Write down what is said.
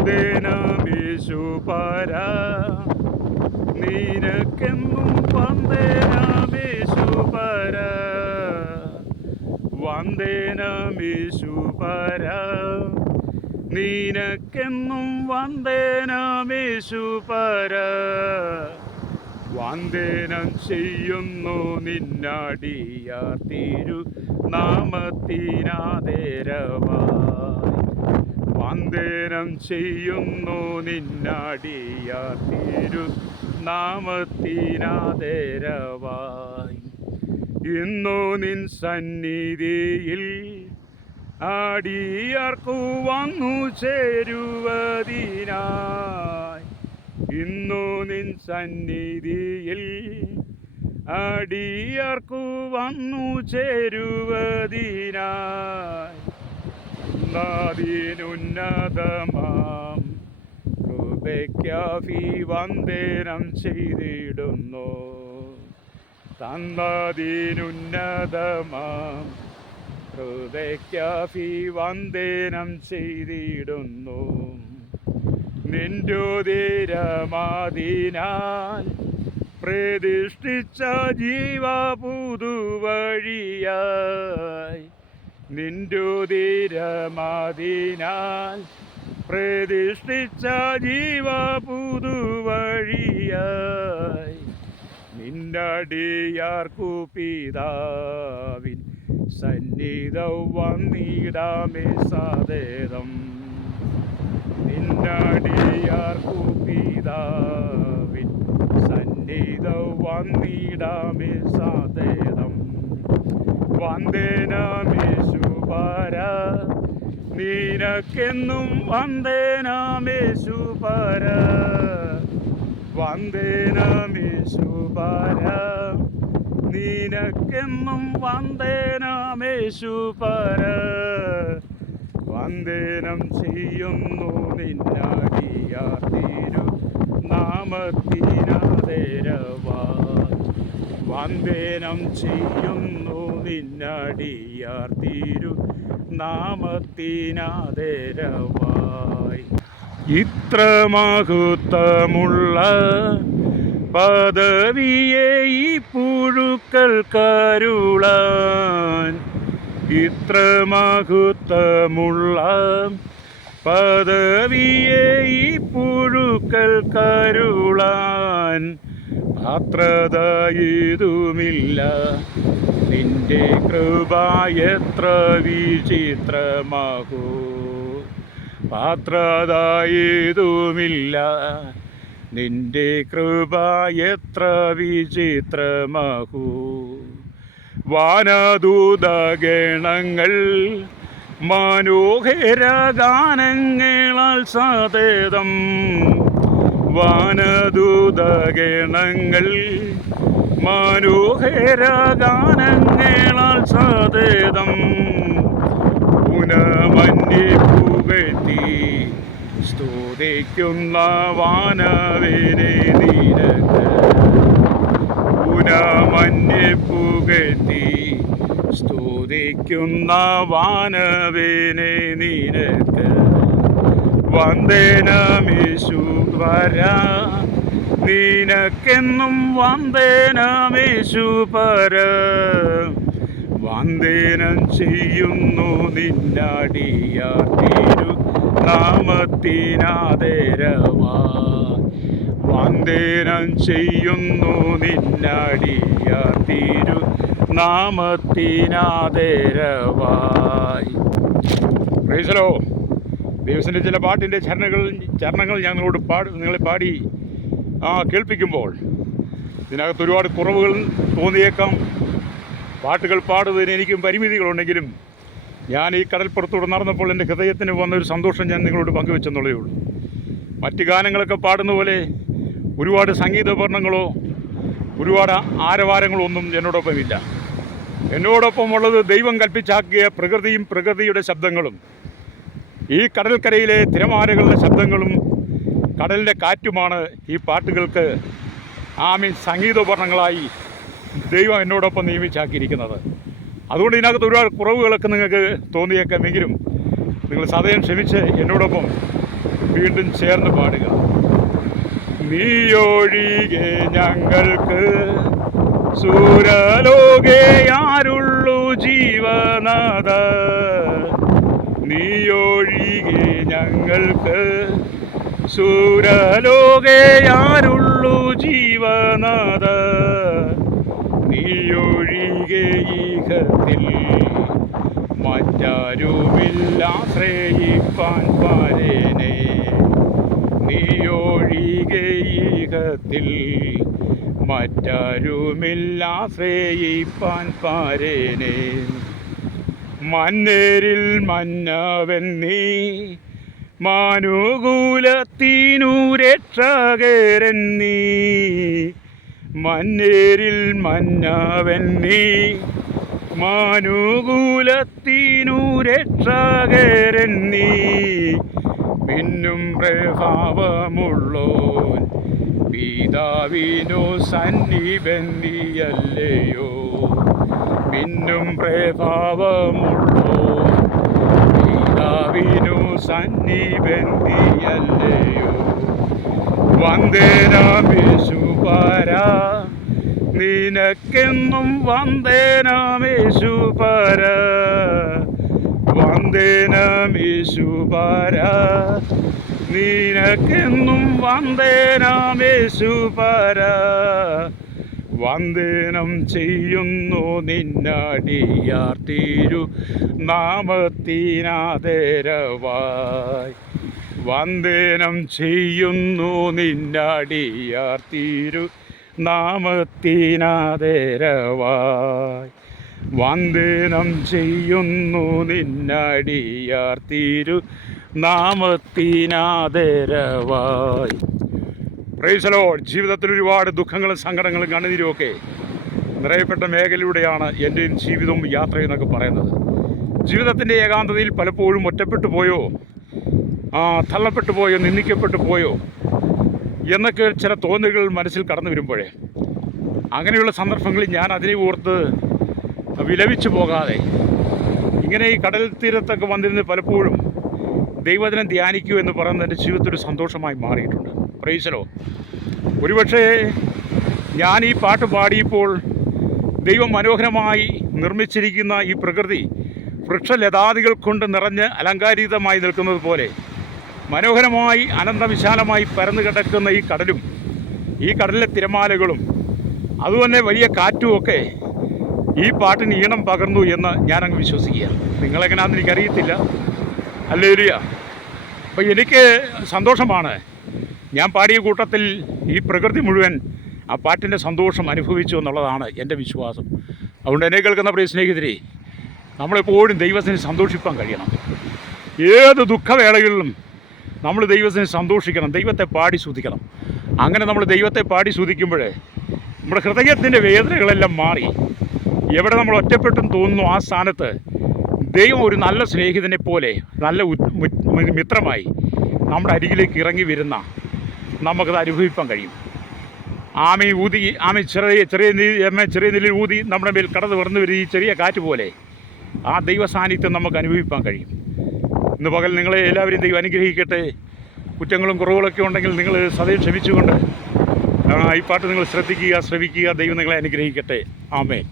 വന്ദേനമീശുപര നിനക്കെന്നും വന്ദേനമീശുപര വന്ദേനമീശുപര നിനക്കെന്നും വന്ദേനമീശുപര വന്ദനം ചെയ്യുന്നു നിന്നടിയാർ തിരു നാമത്തിനാദരവായി വന്ദനം ചെയ്യുന്നു നിന്നടിയാർ തിരു നാമത്തിനാദരവായി ഇന്നു നിൻ സന്നിധിയിൽ അടിയാർക്കു വന്നു ചേരുവതിനായി ഇന്നു നിൻ സന്നിധിയിൽ അടിയാർക്കു വന്നു ചേരുവതിനായി ഉന്നതമാം കൃപയ്ക്കായി വന്ദനം ചെയ്തിടുന്നു തന്നതിനുന്നതമാം കൃപയ്ക്കായി വന്ദനം ചെയ്തിടുന്നു നിന്റോതിരമാതിനാൽ പ്രതിഷ്ഠിച്ച ജീവ പുതുവഴിയായി നിന്റോതിരമാതിനാൽ പ്രതിഷ്ഠിച്ച ജീവ പുതുവഴിയായി നിന്നടിയാർക്കു പിതാവിൻ സന്നിധം വന്നിടാമേ സാദേതം നിന്നടിയാർക്കു പിതാവിൻ സന്നിധം വന്നിടാമേ സാദേതം വന്ദനമീശുപര നിനക്കെന്നും വന്ദനമീശുപര വന്ദനമീശുപര നിനക്കെന്നും വന്ദനമീശുപര വന്ദനം ചെയ്യുന്നു നിന്നടിയാർ തിരു നാമത്തിനാദരവായി വന്ദനം ചെയ്യുന്നു നിന്നടിയാർ തിരു നാമത്തിനാദരവായി ഇത്ര മഹത്വമുള്ള പദവിയെ ഈ പുഴുക്കൾ കരുളാൻ ഇത്ര മഹത്വമുള്ള പദവിയെ ഈ പുഴുക്കൾ കരുളാൻ പാത്രതയിതുമില്ല നിന്റെ കൃപ എത്ര വിചിത്രമാകൂ പാത്രതയിതുമില്ല നിന്റെ കൃപ എത്ര വിചിത്രമാകൂ വാനദൂതഗണങ്ങൾ മനോഹര ഗാനങ്ങളാൽ സതതം വാനദൂതഗണങ്ങൾ മനോഹര ഗാനങ്ങളാൽ സതതം പുനമന്യെ പുകഴ്ത്തി സ്തുതിക്കുന്ന വാനവനെ നിനക്ക് പുനമന്യെ പുകഴ്ത്തി സ്തുതിക്കുന്ന വാനവനെ നിനക്ക് വന്ദനമീശുപര നിനക്കെന്നും വന്ദനമീശുപര വന്ദനം ചെയ്യുന്നു നിന്നടിയാർ തിരു നാമത്തിനാദരവായി വന്ദനം ചെയ്യുന്നു നിന്നടിയാർ തിരു നാമത്തിനാദരവായി പ്രൈസ് ദി ലോർഡ്. ദൈവത്തിൻ്റെ ചില പാട്ടിൻ്റെ ചരണങ്ങൾ നിങ്ങളെ പാടി കേൾപ്പിക്കുമ്പോൾ ഇതിനകത്ത് ഒരുപാട് കുറവുകൾ തോന്നിയേക്കാം. പാട്ടുകൾ പാടുന്നതിന് എനിക്കും പരിമിതികളുണ്ടെങ്കിലും ഞാൻ ഈ കടൽപ്പുറത്തൂടെ നടന്നപ്പോൾ എൻ്റെ ഹൃദയത്തിന് വന്നൊരു സന്തോഷം ഞാൻ നിങ്ങളോട് പങ്കുവെച്ചെന്നുള്ളതേ ഉള്ളൂ. മറ്റ് ഗാനങ്ങളൊക്കെ പാടുന്ന പോലെ ഒരുപാട് സംഗീതോപകരണങ്ങളോ ഒരുപാട് ആരവാരങ്ങളോ ഒന്നും എന്നോടൊപ്പമില്ല. എന്നോടൊപ്പമുള്ളത് ദൈവം കൽപ്പിച്ചാക്കിയ പ്രകൃതിയും പ്രകൃതിയുടെ ശബ്ദങ്ങളും ഈ കടൽക്കരയിലെ തിരമാലകളുടെ ശബ്ദങ്ങളും കടലിൻ്റെ കാറ്റുമാണ് ഈ പാട്ടുകൾക്ക് സംഗീതോപകരണങ്ങളായി ദൈവം എന്നോടൊപ്പം നിയമിച്ചാക്കിയിരിക്കുന്നത്. അതുകൊണ്ട് ഇതിനകത്ത് ഒരുപാട് കുറവുകളൊക്കെ നിങ്ങൾക്ക് തോന്നിയേക്കാമെങ്കിലും നിങ്ങൾ സദയം ക്ഷമിച്ച് എന്നോടൊപ്പം വീണ്ടും ചേർന്ന് പാടുക. നീയൊഴികെ ഞങ്ങൾക്ക് സൂരലോകെ ആരുള്ളു ജീവനാഥ. നീയൊഴികെ ഞങ്ങൾക്ക് സൂരലോകെ ആരുള്ളു ജീവനാഥ. നീയൊഴികെ ഈഹത്തിൽ മറ്റാരുമില്ല ആശ്രയിപ്പാൻ പാരേനെ. നീയൊഴികെ ഈഹത്തിൽ മറ്റാരുമില്ല ആശ്രയിപ്പാൻ പാരേനെ. മന്നരിൽ മന്നവൻ നീ മാനുകൂലത്തിനു രക്ഷകരൻ നീ. മന്നരിൽ മന്നവൻ നീ മാനുകൂലത്തിനു രക്ഷകരൻ നീ. പിന്നും പ്രഭാവമുള്ളോൻ പിതാവിനു സന്നിബന്ധിയല്ലയോ. പിന്നും പ്രഭാവമുള്ളോൻ പിതാവിനു സന്നിബന്ധിയല്ലയോ. വന്ദനമേശുപരാ നിനക്കെന്നും വന്ദനമേശുപരാ. വന്ദനമേശുപരാ നിനക്കെന്നും വന്ദനമേശുപരാ. വന്ദനം ചെയ്യുന്നു നിന്നടിയാർ തിരു നാമത്തിനാദരവായി. വന്ദനം ചെയ്യുന്നു നിന്നടിയാർ തിരു നാമത്തിനാദരവായി. വന്ദനം ചെയ്യുന്നു നിന്നടിയാർ തിരു നാമത്തിനാദരവായി. Praise the Lord. ജീവിതത്തിൽ ഒരുപാട് ദുഃഖങ്ങളും സങ്കടങ്ങളും കണ്ണുനീരുമൊക്കെ നിറയപ്പെട്ട മേഖലയിലൂടെയാണ് എൻ്റെയും ജീവിതവും യാത്രയെന്നൊക്കെ പറയുന്നത്. ജീവിതത്തിൻ്റെ ഏകാന്തതയിൽ പലപ്പോഴും ഒറ്റപ്പെട്ടു പോയോ, തള്ളപ്പെട്ടു പോയോ, നിന്ദിക്കപ്പെട്ടു പോയോ എന്നൊക്കെ ചില തോന്നലുകൾ മനസ്സിൽ കടന്നു വരുമ്പോഴേ, അങ്ങനെയുള്ള സന്ദർഭങ്ങളിൽ ഞാൻ അതിനെ ഓർത്ത് വിലപിച്ചു പോകാതെ ഇങ്ങനെ ഈ കടൽ തീരത്തൊക്കെ വന്നിരുന്ന് പലപ്പോഴും ദൈവവചനം ധ്യാനിക്കൂ എന്ന് പറയുന്നത് എൻ്റെ ജീവിതത്തിൽ ഒരു സന്തോഷമായി മാറിയിട്ടുണ്ട്. Praise the Lord. ഒരുപക്ഷേ ഞാൻ ഈ പാട്ട് പാടിയപ്പോൾ ദൈവം മനോഹരമായി നിർമ്മിച്ചിരിക്കുന്ന ഈ പ്രകൃതി വൃക്ഷലതാദികൾ കൊണ്ട് നിറഞ്ഞ് അലങ്കാരിതമായി നിൽക്കുന്നത് പോലെ മനോഹരമായി അനന്തവിശാലമായി പരന്നു കിടക്കുന്ന ഈ കടലും ഈ കടലിലെ തിരമാലകളും അതുതന്നെ വലിയ കാറ്റുമൊക്കെ ഈ പാട്ടിന് ഈണം പകർന്നു എന്ന് ഞാനങ്ങ് വിശ്വസിക്കുകയാണ്. നിങ്ങളെങ്ങനെയാണെന്ന് എനിക്കറിയത്തില്ല. ഹല്ലേലൂയ. അപ്പോൾ എനിക്ക് സന്തോഷമാണ്. ഞാൻ പാടിയ കൂട്ടത്തിൽ ഈ പ്രകൃതി മുഴുവൻ ആ പാട്ടിൻ്റെ സന്തോഷം അനുഭവിച്ചു എന്നുള്ളതാണ് എൻ്റെ വിശ്വാസം. അതുകൊണ്ട് എന്നെ കേൾക്കുന്ന പ്രിയ സ്നേഹിതരെ, നമ്മളെപ്പോഴും ദൈവത്തിന് സന്തോഷിപ്പാൻ കഴിയണം. ഏത് ദുഃഖവേളകളിലും നമ്മൾ ദൈവത്തിന് സന്തോഷിക്കണം, ദൈവത്തെ പാടി സ്തുതിക്കണം. അങ്ങനെ നമ്മൾ ദൈവത്തെ പാടി സ്തുതിക്കുമ്പോൾ നമ്മുടെ ഹൃദയത്തിൻ്റെ വേദനകളെല്ലാം മാറി എവിടെ നമ്മൾ ഒറ്റപ്പെട്ടെന്ന് തോന്നുന്നു ആ സ്ഥാനത്ത് ദൈവം ഒരു നല്ല സ്നേഹിതനെ പോലെ നല്ല മിത്രമായി നമ്മുടെ അരികിലേക്ക് ഇറങ്ങി വരുന്ന നമുക്കത് അനുഭവിക്കാൻ കഴിയും. ആമി ചെറിയ നെല്ലിൽ ഊതി നമ്മുടെ മേൽ കടന്നു വന്നു വരുന്ന ഈ ചെറിയ കാറ്റ് പോലെ ആ ദൈവ സാന്നിധ്യം നമുക്ക് അനുഭവിക്കാൻ കഴിയും. ഇന്ന് പകൽ നിങ്ങളെ എല്ലാവരും ദൈവം അനുഗ്രഹിക്കട്ടെ. കുറ്റങ്ങളും കുറവുകളൊക്കെ ഉണ്ടെങ്കിൽ നിങ്ങൾ സദയം ക്ഷമിച്ചുകൊണ്ട് ഈ പാട്ട് നിങ്ങൾ ശ്രദ്ധിക്കുക, ശ്രവിക്കുക. ദൈവം നിങ്ങളെ അനുഗ്രഹിക്കട്ടെ. ആമേൻ.